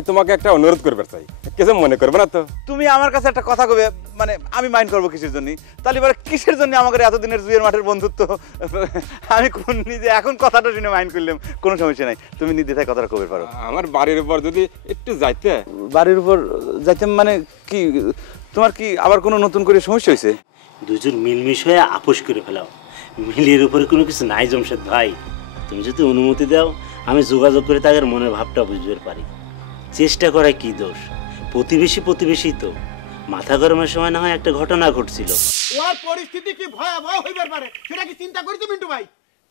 আমি তোমাকে একটা অনুরোধ করবার চাই, কিছু মনে করবে না তো? তুমি আমার কাছে একটা কথা কবে, মানে আমি মাইন্ড করবো কিসের জন্য? তাহলে এবার কিসের জন্য আমাদের এতদিনের জুয়ের মাঠের বন্ধুত্ব? আমি কোন নিজে এখন কথাটা শুনে মাইন্ড করলাম, কোনো সমস্যা নাই, তুমি নির্দ্বিধায় কথাটা কবে পারো। আমার বাড়ির উপর যদি একটু যাইতে। বাড়ির উপর যাইতে মানে কি? তোমার কি আবার কোনো নতুন করে সমস্যা হয়েছে? দুজন মিলমিশ হয়ে আপোষ করে ফেলাও, মিলের উপরে কোনো কিছু নাই জমশেদ ভাই। তুমি যদি অনুমতি দাও আমি যোগাযোগ করে তাদের মনের ভাবটা বুঝতে পারি। চেষ্টা করায় কি দোষ? প্রতিবেশী তো। মাথা গরমের সময় না হয় একটা ঘটনা ঘটছিল। ওর পরিস্থিতি কি ভয়াবহ হইবার পারে সেটা কি চিন্তা করেছো মিন্টু ভাই?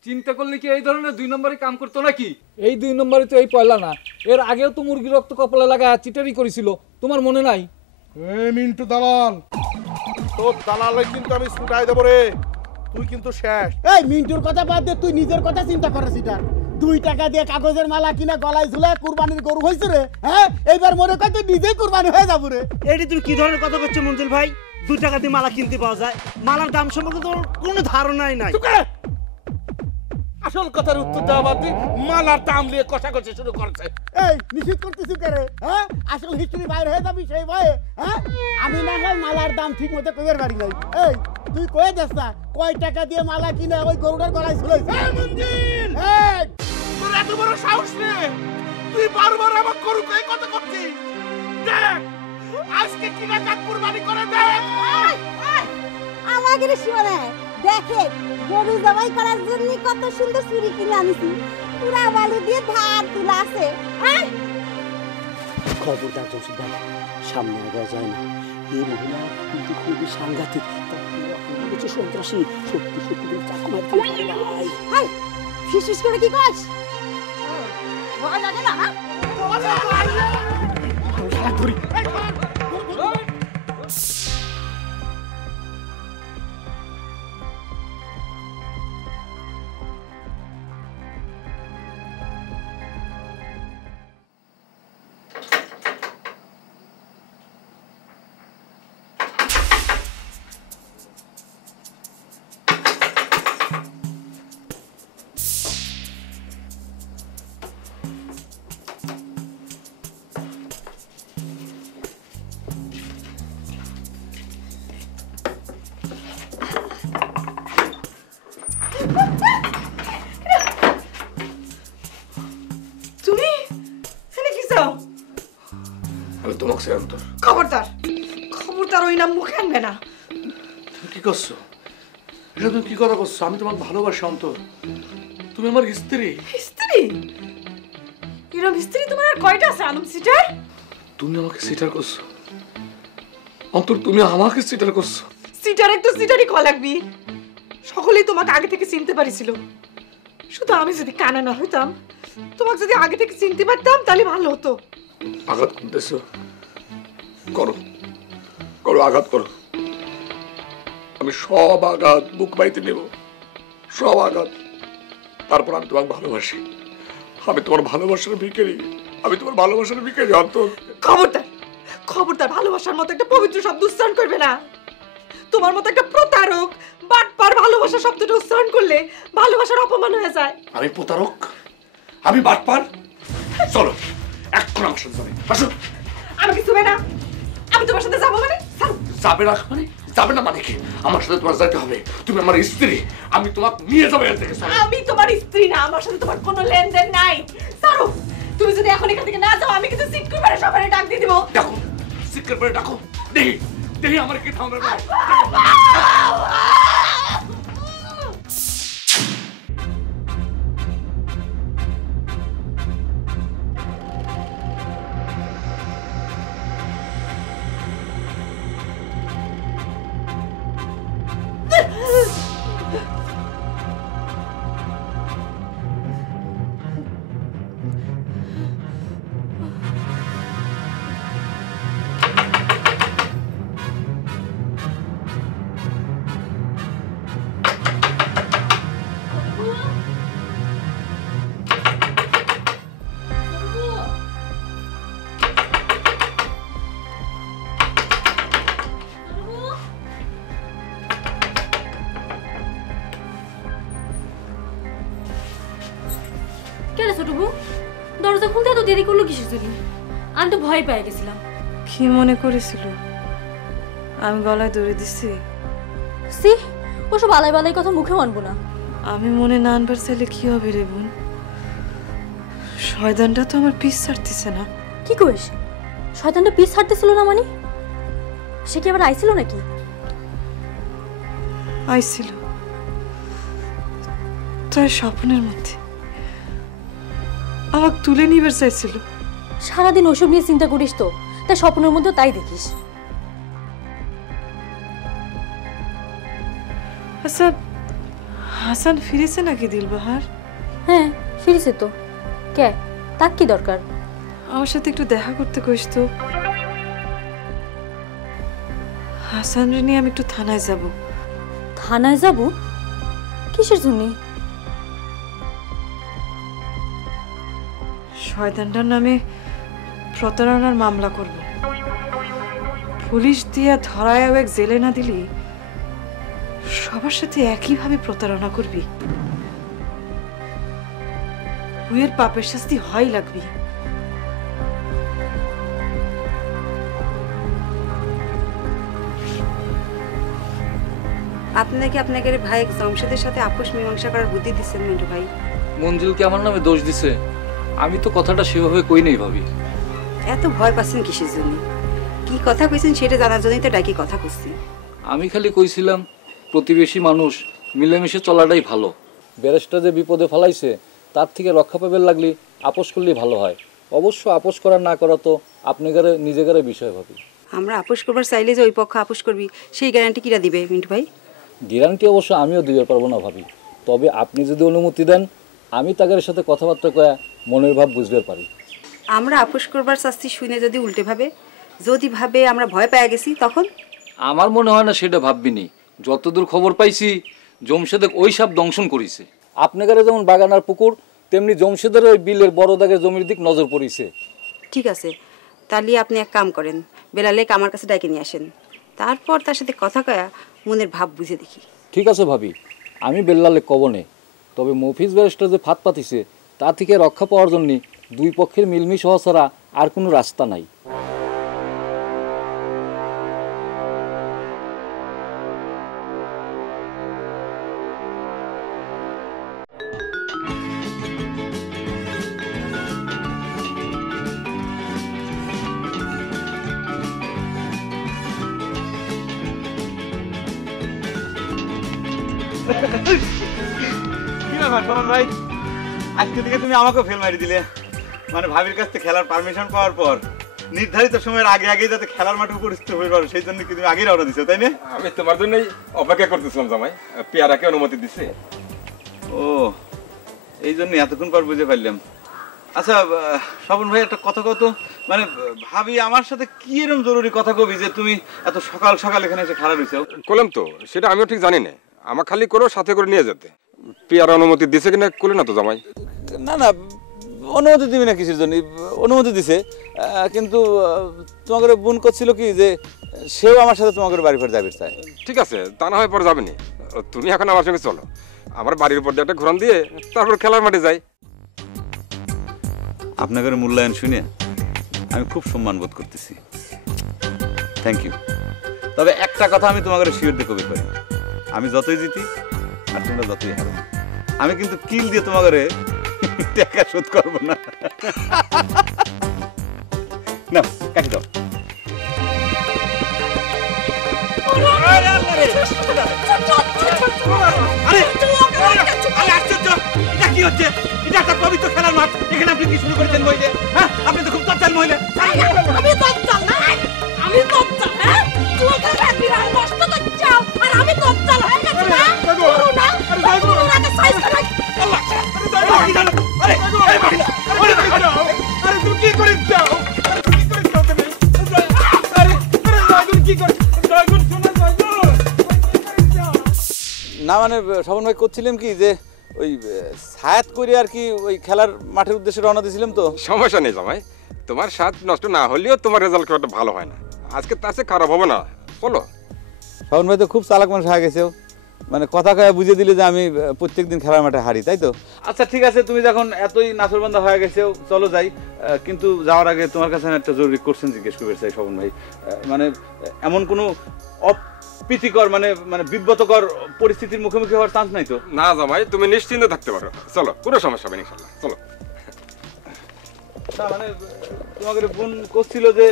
চিন্তা করলে কি এই ধরনের 2 নম্বরে কাম করতো নাকি? এই 2 নম্বরে তো এই পয়লা না, এর আগেও তো মুরগি রক্ত কপালে লাগা চিটারি করেছিল, তোমার মনে নাই? মিন্টু দালাল, তোর দালালে কিন্তু আমি ছুটাই দেবো রে, তুই কিন্তু শেষ। এই মিন্টুর কথা বাদ দে, তুই নিজের কথা চিন্তা করিস। এটা 2 টাকা দিয়ে কাগজের মালা কিনা গলায় ঝুলে কুরবানির গরু হয়েছে রে। হ্যাঁ, এইবার মনে কর তুই নিজেই কুরবানি হয়ে যাবো রে। এটি তুমি কি ধরনের কথা বলছো মঞ্জুল ভাই? 2 টাকা দিয়ে মালা কিনতে পাওয়া যায়? মালার দাম সম্পর্কে তোমার কোনো ধারণাই নাই। আসল কথার উত্তর দেওয়া বাদ দিয়ে মালার দাম নিয়ে কষাকষি শুরু করছে। এই নিশ্চিত করতেছি কে রে? হ্যাঁ, আসল হিস্ট্রি বাইরে হয়ে যাবি সেই ভয়ে। হ্যাঁ, আমি না হয় মালার দাম ঠিক মতো কইবার পারি নাই। এই তুই কয়ে যাস না কয় টাকা দিয়ে মালা কিনে ওই গরুটার গলায় ঝুলাইছিস? এই মঞ্জিল, এই তোর এত বড় সাহস রে, তুই বারবার আমার গরু কয়ে কথা করছিস? দেখ আজকে কিনা কাক কুরবানি করে দেখ। আমাকে শুনে দেখে গরু জবাই করার জন্য কত সুন্দর চুরি কিনে আনিছি, পুরা বালু দিয়ে ধার তুলা আছে। খবরদার জমশেদ ভাই, সামনে আগা যায় না। এই মহিলা কিন্তু খুবই সাংঘাতিক, সন্ত্রাসী। সত্যি চাকু মারতে ভাই। হাই ফিসফিস করে কি কস? ভয় লাগে না? খবরদার ওই নাম মুখে আনবে না। তুমি কি করছো? এটা তুমি কি কথা করছো? আমি তোমাকে ভালোবাসি অন্তর, তুমি আমার স্ত্রী। স্ত্রী? এরকম স্ত্রী তোমার আর কয়টা আছে আলম সিটার? তুমি আমাকে সিটার করছো অন্তর, তুমি আমাকে সিটার করছো। সিটার একটু সিটারই কল লাগবি। সকলেই তোমাকে আগে থেকে চিনতে পারিছিল, শুধু আমি যদি কানা না হইতাম, তোমাকে যদি আগে থেকে চিনতে পারতাম তাহলে ভালো হতো। আঘাত করতেছো, করো করো, আঘাত করো। আমি সব আঘাত বুক বাইতে নেব, সব আঘাত। তারপর আমি তোমাকে ভালোবাসি, আমি তোমার ভালোবাসার ভিখারি, আমি তোমার ভালোবাসার ভিখারি অন্তর। খবরদার খবরদার, ভালোবাসার মতো একটা পবিত্র শব্দ উচ্চারণ করবে না। তোমার মতো একটা প্রতারক বাটপার ভালোবাসা শব্দটা উচ্চারণ করলে ভালোবাসার অপমান হয়ে যায়। আমি প্রতারক, আমি বাটপার? চলো এখন আমার সাথে যাবে, আসো। আমি কিছু না, আমি তোমার সাথে যাবো মানে? যাবে না মানে? যাবে না মানে কি? আমার সাথে তোমার যেতে হবে, তুমি আমার স্ত্রী, আমি তোমাকে নিয়ে যাবো এর থেকে। আমি তোমার স্ত্রী না, আমার সাথে তোমার কোনো লেনদেন নাই। সারো, তুমি যদি এখন এখান থেকে না যাও আমি কিন্তু সিট করে সবাই ডাক দিয়ে দিব। ডাকো, সিট করে ডাকো, দেখি দেখি আমার কি থামবে। কেন ছোট বউ, দরজা খুলতে এত দেরি করলো কিসের জন্য? আমি তো ভয় পেয়ে গেছিলাম। কি মনে করেছিল আমি গলায় দড়ি দিছি? সি, ওসব আলাই বালাই কথা মুখে আনবো না। আমি মনে না আনবার চাইলে কি হবে রে বোন? শয়তানটা তো আমার পিছ ছাড়তেছে না। কি কইস? শয়তানটা পিছ ছাড়তেছিল না মানে? সে কি আবার আইছিল নাকি? আইছিল, তাই স্বপ্নের মধ্যে আমাকে তুলে নিবার চাইছিল। সারাদিন ওসব নিয়ে চিন্তা করিস তো, তাই স্বপ্নের মধ্যে তাই দেখিস। আচ্ছা, হাসান ফিরেছে নাকি দিলবাহার? হ্যাঁ, ফিরেছে তো। কে, তার কি দরকার? আমার সাথে একটু দেখা করতে কইস তো। হাসান রে নিয়ে আমি একটু থানায় যাব। থানায় যাব? কিসের জন্য? শয়তানটার নামে প্রতারণার মামলা করব। পুলিশ দিয়া ধরায় এক জেলে না দিলি সবার সাথে একইভাবে প্রতারণা করবি। উয়ের পাপের শাস্তি হয় লাগবি। আপনি নাকি আপনাদের ভাই জমশেদের সাথে আপোষ মীমাংসা করার বুদ্ধি দিচ্ছেন মিন্টু ভাই। মঞ্জুলকে আমার নামে দোষ দিছে, আমি তো কথাটা সেভাবে কই নাই ভাবি। এত ভয় পাচ্ছেন কিসের জন্য? কি কথা কইছেন সেটা জানার জন্যই তো ডাকি কথা করছি। আমি খালি কইছিলাম প্রতিবেশী মানুষ মিলেমিশে চলাটাই ভালো। ব্যারেস্টার যে বিপদে ফেলাইছে তার থেকে রক্ষা পাবার লাগলে আপোষ করলেই ভালো হয়। অবশ্য আপোষ করা না করা তো আপনাদের নিজেদের বিষয় ভাবি। আমরা আপোষ করবার চাইলে যে ওই পক্ষ আপোষ করবি সেই গ্যারান্টি কিরা দিবে মিন্টু ভাই? গ্যারান্টি অবশ্য আমিও দিতে পারবো না ভাবি, তবে আপনি যদি অনুমতি দেন আমি তাদের সাথে কথাবার্তা কয়ে মনের ভাব বুঝতে পারি। আমরা আপোষ করবার শাস্তি শুনে যদি উল্টে ভাবে, যদি ভাবে আমরা ভয় পেয়ে গেছি তখন? আমার মনে হয় না সেটা ভাববিনি। যতদূর খবর পাইছি জমশেদের ওই সাপ দংশন করেছে। আপনাদের যেমন বাগানার পুকুর তেমনি জমশেদের ওই বিলের বড় দাগের জমির দিক নজর পড়েছে। ঠিক আছে, তাহলে আপনি এক কাম করেন, বেলালেক আমার কাছে ডাকে নিয়ে আসেন, তারপর তার সাথে কথা কয়া মনের ভাব বুঝে দেখি। ঠিক আছে ভাবি, আমি বেল্লালে কবনে, তবে মফিজ ব্যারিস্টার যে ফাঁদ পাতিছে তা থেকে রক্ষা পাওয়ার জন্য দুই পক্ষের মিলমিশ হওয়া ছাড়া আর কোনো রাস্তা নাই। কি ব্যাপার শোভন ভাই, আজকে থেকে তুমি আমাকে ফেল মারি দিলে। মানে ভাবির কাছ থেকে খেলার পারমিশন পাওয়ার পর নির্ধারিত সময়ের আগে আগে যাতে খেলার মাঠে উপস্থিত হয়ে পারো সেই জন্য কি তুমি আগেই রওনা দিছো, তাই না? আমি তোমার জন্যই অপেক্ষা করতেছিলাম জামাই, পেয়ারাকে অনুমতি দিছে। ও, এই জন্য এতক্ষণ পর বুঝে পারলাম। আচ্ছা শোভন ভাই, একটা কথা কত, মানে ভাবি আমার সাথে কি এরকম জরুরি কথা কবি যে তুমি এত সকাল সকাল এখানে এসে খারাপ হয়েছো? করলাম তো, সেটা আমিও ঠিক জানি না। আমার খালি করো সাথে করে নিয়ে যেতে। পেয়ারা অনুমতি দিছে কিনা করলে না তো জামাই? না না, অনুমতি দিবি না কিসের জন্য? অনুমতি দিছে, কিন্তু তোমাকে বোন করছিল কি যে সেও আমার সাথে তোমাকে বাড়ি ফের যাবে চায়। ঠিক আছে, তা না হয় পরে যাবে নি। তুমি এখন আমার সঙ্গে চলো, আমার বাড়ির উপর দিয়ে একটা ঘোরান দিয়ে তারপর খেলার মাঠে যাই। আপনাদের মূল্যায়ন শুনে আমি খুব সম্মান বোধ করতেছি, থ্যাংক ইউ। তবে একটা কথা আমি তোমাকে শিওর দিয়ে কবি করি, আমি যতই জিতি আর তোমরা যতই হারো, আমি কিন্তু কিল দিয়ে তোমাকে টাকা শোধ করবো না। না কাটি দাও। কি হচ্ছে? এটা একটা পবিত্র খেলার মাঠ, এখানে আপনি কি শুরু করেছেন মহিলা? হ্যাঁ, আপনি তো খুব তৎকাল মহিলা। আমি তৎকাল না, আমি তৎকাল। হ্যাঁ, তুই কেন বিরাট নষ্ট করছাও আর আমি তৎকাল হয়ে গেছি না? গুরু না, গুরু না কে সাইজ করে। আল্লাহ, আরে এই মহিলা, আরে তুমি কি করে যাও? কি করে যাও তুমি? আরে আরে কি করে? ড্রাগন শোনা যাও না। মানে শোভন ভাই করছিলাম কি যে ওই সায়াত করে আর কি ওই খেলার মাঠের উদ্দেশ্যে রওনা দিয়েছিলাম তো। সমস্যা নেই জামাই, তোমার স্বাদ নষ্ট না হলেও তোমার রেজাল্ট খুব একটা ভালো হয় না। আজকে তার চেয়ে খারাপ হবে না, বলো। শোভন ভাই তো খুব চালাক মানুষ হয়ে গেছে, মানে কথা কয়ে বুঝিয়ে দিলে যে আমি প্রত্যেকদিন খেলার মাঠে হারি, তাই তো? আচ্ছা ঠিক আছে, তুমি যখন এতই নাছরবান্ধা হয়ে গেছে চলো যাই, কিন্তু যাওয়ার আগে তোমার কাছে আমি একটা জরুরি কোশ্চেন জিজ্ঞেস করতে চাই স্বপন ভাই। মানে এমন কোনো অপ্রীতিকর মানে মানে বিব্রতকর পরিস্থিতির মুখোমুখি হওয়ার চান্স নাই তো? না জামাই, তুমি নিশ্চিন্তে থাকতে পারো, চলো, কোনো সমস্যা হবে না ইনশাল্লাহ, চলো। না মানে তোমাকে বোন করছিল যে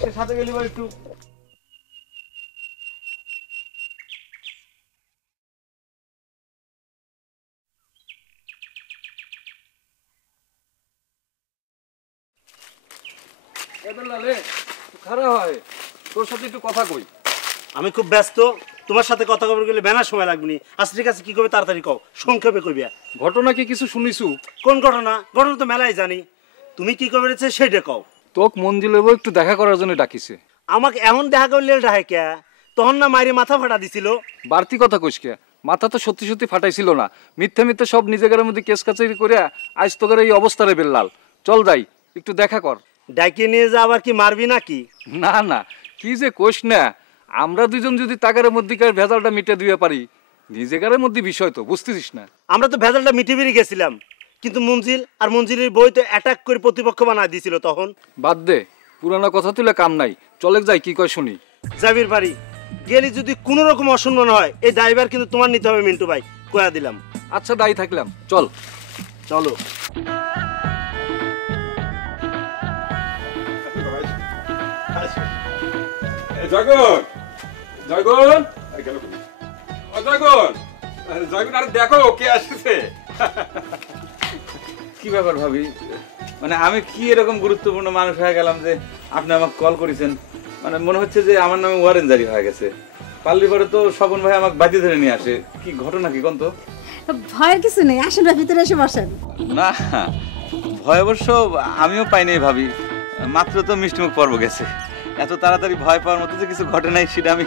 সে সাথে গেলে একটু খারাপ হয়, তোর সাথে একটু কথা কই। আমি খুব ব্যস্ত, তোমার সাথে কথা বলতে গেলে বেনা সময় লাগবে নি। আচ্ছা ঠিক আছে, কি করবে তাড়াতাড়ি কও, সংক্ষেপে কইবিয়া। ঘটনা কি কিছু শুনিছু? কোন ঘটনা? ঘটনা তো মেলাই জানি, তুমি কি করেছে সেইটা কও। তোক মঞ্জিলের বউ একটু দেখা করার জন্য ডাকিছে। আমাকে এমন দেখা করলে ডাহে কে? তখন না মাইরে মাথা ফাটা দিছিল। বাড়তি কথা কইস কে? মাথা তো সত্যি সত্যি ফাটাইছিল না, মিথ্যে মিথ্যে সব নিজেদের মধ্যে কেস কাচারি করে আজ তোদের এই অবস্থা রে বেল্লাল। চল যাই, একটু দেখা কর। ডাইকে নিয়ে যা আবার কি মারবি নাকি? না না, কি যে কোষ না, আমরা দুজন যদি তাগারের মধ্যেকার ভেজালটা মিটে দিয়ে পারি, নিজেকারের মধ্যে বিষয় তো বুঝতেছিস না। আমরা তো ভেজালটা মিটে বেরিয়ে গেছিলাম, কিন্তু মঞ্জিল আর মঞ্জিলের বই তো অ্যাটাক করে প্রতিপক্ষ বানায় দিছিল তখন। বাদ দে, পুরানো কথা তুলে কাম নাই, চলে যাই, কি কয় শুনি। জাবির বাড়ি গেলি যদি কোনো রকম অসম্মান হয়, এই ড্রাইভার কিন্তু তোমার নিতে হবে মিন্টু ভাই, কয়া দিলাম। আচ্ছা দায়ী থাকলাম, চল। চলো। জয়গুণ, জয়গুণ, জয়গুণ, জয়গুণ, আরে দেখো কে আসছে। কি ব্যাপার ভাবি, মানে আমি কি এরকম গুরুত্বপূর্ণ মানুষ হয়ে গেলাম যে আপনি আমাকে কল করেছেন? মানে মনে হচ্ছে যে আমার নামে ওয়ারেন্ট জারি হয়ে গেছে। পারলি পরে তো স্বপন ভাই আমাকে বাড়ি ধরে নিয়ে আসে। কি ঘটনা কি কোন তো? ভয়ের কিছু নেই, আসেন ভিতরে এসে বসেন। না ভয় অবশ্য আমিও পাইনি ভাবি, মাত্র তো মিষ্টিমুখ পর্ব গেছে। এত তাড়াতাড়ি ভয় পাওয়ার মতো যে কিছু ঘটে নাই সেটা আমি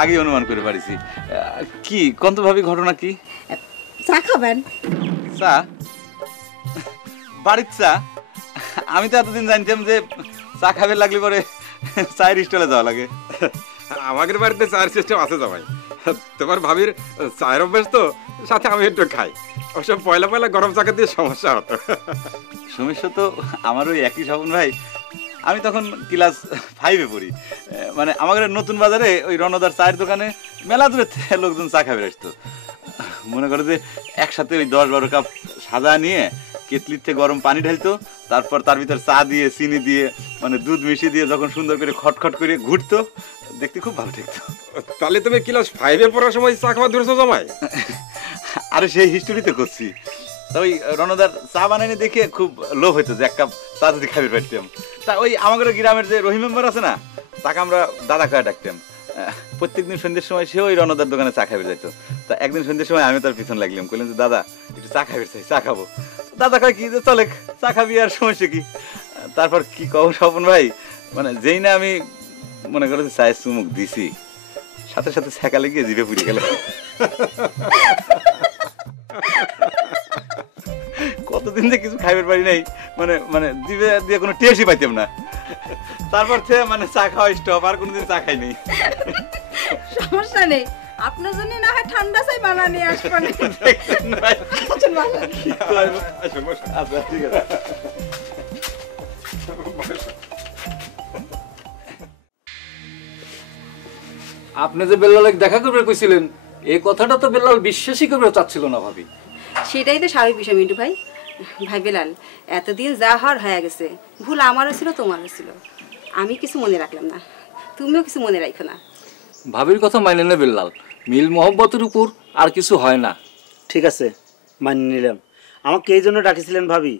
আগেই অনুমান করে পারিছি। কি কোন তো ভাবি, ঘটনা কি? চা খাবেন? চা? বাড়ির চা? আমি তো এতদিন জানতাম যে চা খাবে লাগলে পরে চায়ের স্টলে যাওয়া লাগে। আমাদের বাড়িতে চায়ের সিস্টেম আছে জামাই, তোমার ভাবির চায়ের অভ্যাস তো, সাথে আমি একটু খাই। ওসব পয়লা পয়লা গরম চা দিয়ে সমস্যা হতো। সমস্যা তো আমার ওই একই স্বপন ভাই, আমি তখন ক্লাস 5-এ পড়ি। মানে আমাদের নতুন বাজারে ওই রণদার চায়ের দোকানে মেলা দূরে লোকজন চা খাবে আসতো। মনে করো যে একসাথে ওই 10-12 কাপ সাদা নিয়ে কেতলিতে গরম পানি ঢালতো, তারপর তার ভিতর চা দিয়ে চিনি দিয়ে মানে দুধ মিশিয়ে দিয়ে যখন সুন্দর করে খটখট করে ঘুরতো, দেখতে খুব ভালো ঠেকতো। তাহলে তুমি ক্লাস 5-এ পড়ার সময় চা খাওয়া ধরেছো জামাই? আরে সেই হিস্টোরিতে করছি। তা ওই রণদার চা বানানি দেখে খুব লোভ হইতো যে এক কাপ চা যদি খাবে পারতাম। তা ওই আমাদের গ্রামের যে রহিম মেম্বার আছে না, তাকে আমরা দাদা খাওয়া ডাকতাম। প্রত্যেকদিন সন্ধ্যের সময় সে ওই রণদার দোকানে চা খাবে যাইতো। তা একদিন সন্ধ্যের সময় আমি তার পিছন লাগলাম, বললাম যে দাদা একটু চা খাবে চাই, চা খাবো। দাদা কয় কি যে চলে চা খাবি, আর সমস্যা কি। তারপর কি কও স্বপন ভাই, মানে যেই না আমি মনে করো যে চায়ের চুমুক দিছি, সাথে সাথে সেকালে গিয়ে জিভে পুড়ে গেল। কতদিন যে কিছু খাইবার পারি নাই, মানে মানে জিভে দিয়ে কোনো টেস্টই পাইতাম না। তারপর থেকে মানে চা খাওয়া স্টপ, আর কোনোদিন চা খাই নাই। সমস্যা নেই, আপনার জন্য না হয় ঠান্ডা চাই বানানি আসবেন। আচ্ছা ঠিক আছে। আপনি যে বেল্লালে দেখা করবে কইছিলেন, এই কথাটা তো বেল্লাল বিশ্বাসই করবে চাচ্ছিল না ভাবি। সেটাই তো স্বাভাবিক বিষয় মিন্টু ভাই। ভাই বেলাল, এতদিন যা হওয়ার হয়ে গেছে, ভুল আমারও ছিল তোমারও ছিল। আমি কিছু মনে রাখলাম না, তুমিও কিছু মনে রাখো না। ভাবির কথা মাইনে নে বেল্লাল, মিল মহব্বতের উপর আর কিছু হয় না। ঠিক আছে, মানিয়ে নিলাম। আমাকে এই জন্য ডাকিছিলেন ভাবি?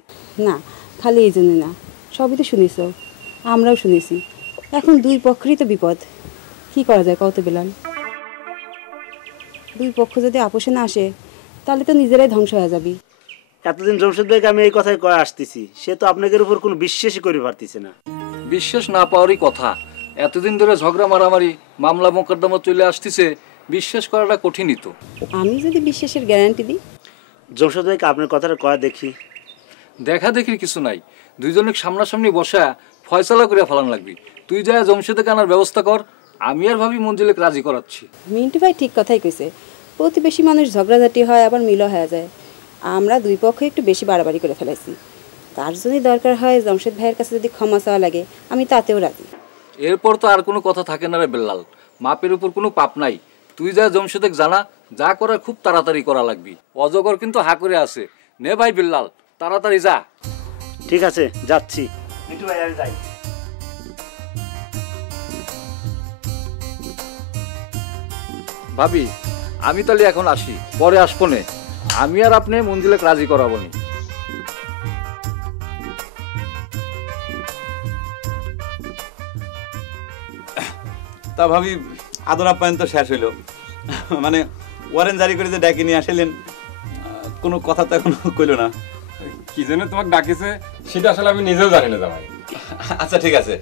না, খালি এই জন্য না, সবই তো শুনেছ, আমরাও শুনেছি। এখন দুই পক্ষেরই তো বিপদ, কি করা যায় কত বেলাল? দুই পক্ষ যদি আপোষে না আসে, তাহলে তো নিজেরাই ধ্বংস হয়ে যাবি। এতদিন জমশেদ ভাইকে আমি এই কথাই কয়ে আসতেছি, সে তো আপনাদের উপর কোনো বিশ্বাসই করে পারতেছে না। বিশ্বাস না পাওয়ারই কথা, এতদিন ধরে ঝগড়া মারামারি মামলা মোকদ্দমা চলে আসতেছে, বিশ্বাস করাটা কঠিনই তো। আমি যদি বিশ্বাসের গ্যারান্টি দিই? জমশেদ ভাইকে আপনার কথাটা কয়া দেখি। দেখা দেখির কিছু নাই, দুইজনের সামনাসামনি বসা ফয়সালা করে ফেলান লাগবি। তুই যা জমশেদকে আনার ব্যবস্থা কর, আমি আর ভাবি মঞ্জিলকে রাজি করাচ্ছি। মিন্টু ভাই ঠিক কথাই কইছে, প্রতিবেশী মানুষ ঝগড়াঝাটি হয়, আবার মিলও হয়ে যায়। আমরা দুই পক্ষে একটু বেশি বাড়াবাড়ি করে ফেলেছি। তার যদি দরকার হয় জমশেদ ভাইয়ের কাছে যদি ক্ষমা চাওয়া লাগে, আমি তাতেও রাজি। এরপর তো আর কোনো কথা থাকে না রে বেল্লাল, মাপের উপর কোনো পাপ নাই। তুই যা জমশেদক জানা, যা করার খুব তাড়াতাড়ি করা লাগবি। অজগর কিন্তু হা করে আছে। নে ভাই বেল্লাল, তাড়াতাড়ি যা। ঠিক আছে, যাচ্ছি। মিঠু ভাই আর যাই। ভাবি, আমি তাহলে এখন আসি, পরে আসবো নে। আমি আর আপনি মঞ্জিলাকে রাজি করাবো নি। তা ভাবি, আদর আপ্যায়ন তো শেষ হইল, মানে ওয়ারেন্ট জারি করে যে ডাকি নিয়ে আসলেন, কোনো কথা তো এখন কইল না। কি জন্য তোমাকে ডাকিছে সেটা আসলে আমি নিজেও জানি না জামাই। আচ্ছা ঠিক আছে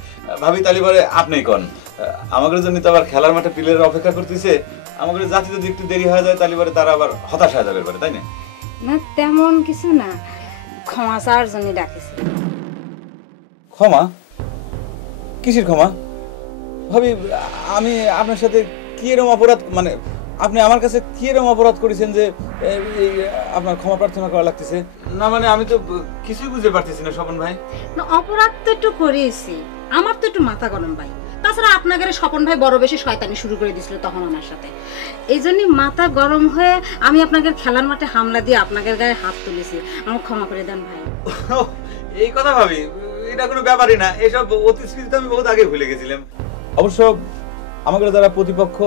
ভাবি, তাহলে পরে আপনিই কন। আমাদের জন্য তো আবার খেলার মাঠে প্লেয়ার অপেক্ষা করতেছে। আমাদের জাতি যদি একটু দেরি হয়ে যায় তাহলে পরে তারা আবার হতাশ হয়ে যাবে, তাই না? না তেমন কিছু না, ক্ষমা চাওয়ার জন্য ডাকিছে। ক্ষমা? কিসের ক্ষমা ভাবি? আমি আপনার সাথে কি এরকম অপরাধ, মানে আপনি আমার কাছে কি এরকম অপরাধ করেছেন যে এই আপনার ক্ষমা প্রার্থনা করা লাগতেছে? না মানে আমি তো কিছুই বুঝতে পারতেছি না স্বপন ভাই। না অপরাধ তো একটু করেছি, আমার তো একটু মাথা গরম ভাই। তাছাড়া আপনাদের স্বপন ভাই বড় বেশি শয়তানি শুরু করে দিছিল তখন আমার সাথে। এই জন্যই মাথা গরম হয়ে আমি আপনাদের খেলার মাঠে হামলা দিয়ে আপনাদের গায়ে হাত তুলেছি। আমাকে ক্ষমা করে দেন ভাই। এই কথা ভাবি, এটা কোনো ব্যাপারই না। এসব অতীত স্মৃতি আমি বহুত আগে ভুলে গেছিলাম। অবশ্য আমাদের যারা প্রতিপক্ষ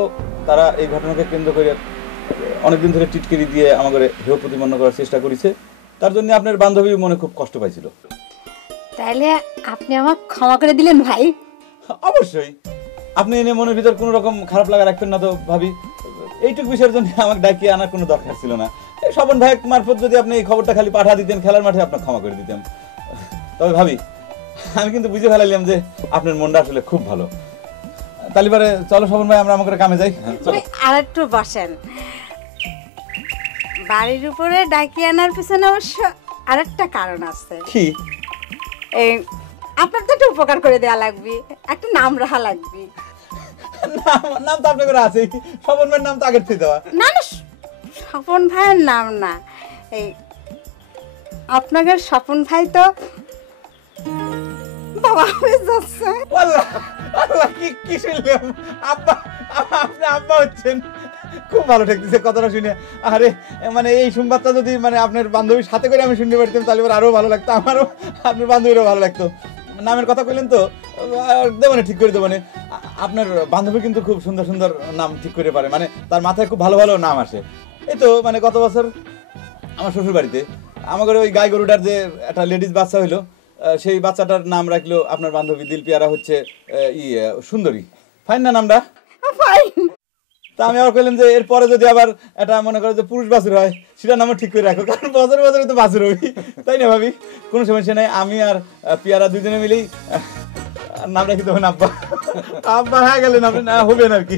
তারা এই ঘটনাকে কেন্দ্র করে অনেকদিন ধরে টিটকিরি দিয়ে আমাদের হেয় প্রতিপন্ন করার চেষ্টা করেছে। তার জন্য আপনার বান্ধবী মনে খুব কষ্ট পাইছিল। তাইলে আপনি আমাকে ক্ষমা করে দিলেন ভাই? অবশ্যই। আপনি এনে মনের ভিতর কোনো রকম খারাপ লাগা রাখবেন না তো ভাবি। এইটুকু বিষয়ের জন্য আমাকে ডাকিয়ে আনার কোনো দরকার ছিল না। এই স্বপন ভাই মারফত যদি আপনি এই খবরটা খালি পাঠা দিতেন, খেলার মাঠে আপনাকে ক্ষমা করে দিতাম। তবে ভাবি, আমি কিন্তু বুঝে ফেলাইলাম যে আপনার মনটা আসলে খুব ভালো। তাহলে পরে চলো স্বপন ভাই, আমরা আমাদের কামে যাই। আর একটু বসেন। বাড়ির উপরে ডাকিয়ে আনার পিছনে অবশ্য আরেকটা কারণ আছে। কি? এই আপনার তো একটু উপকার করে দেওয়া লাগবে, একটা নাম রাখা লাগবে। নাম তো আপনার আছে, স্বপন ভাইয়ের নাম তো আগের থেকে দেওয়া। না না, স্বপন ভাইয়ের নাম না, এই আপনাদের স্বপন ভাই তো বাবা হয়ে যাচ্ছে। আল্লাহ আল্লাহ, কি শুনলাম? আব্বা, আপনি আব্বা হচ্ছেন? খুব ভালো ঠেকতেছে কথাটা শুনে। আরে মানে এই সংবাদটা যদি মানে আপনার বান্ধবীর সাথে করে আমি শুনতে পারতাম তাহলে আরো ভালো লাগতো, আমারও আপনার বান্ধবীরও ভালো লাগতো। নামের কথা কইলেন তো, দেবো ঠিক করে দেবো। আপনার বান্ধবী কিন্তু খুব সুন্দর সুন্দর নাম ঠিক করে পারে, মানে তার মাথায় খুব ভালো ভালো নাম আসে। এই তো মানে গত বছর আমার শ্বশুর বাড়িতে আমাদের ওই গাই গরুটার যে একটা লেডিস বাচ্চা হইলো, সেই বাচ্চাটার নাম রাখলো আপনার বান্ধবী দিলপিয়ারা হচ্ছে সুন্দরী। ফাইন না নামটা? ফাইন। তা আমি আবার কইলাম যে এরপরে যদি আবার এটা মনে করো যে পুরুষ বাছুর হয় সেটা নামও ঠিক করে রাখো, কারণ বছরে বছরে তো বাছুর হবি, তাই না ভাবি? কোনো সমস্যা নেই, আমি আর পিয়ারা দুজনে মিলেই নাম রাখি দেবেন আব্বা। আব্বা হয়ে গেলেন আপনি, না হবেন আর কি।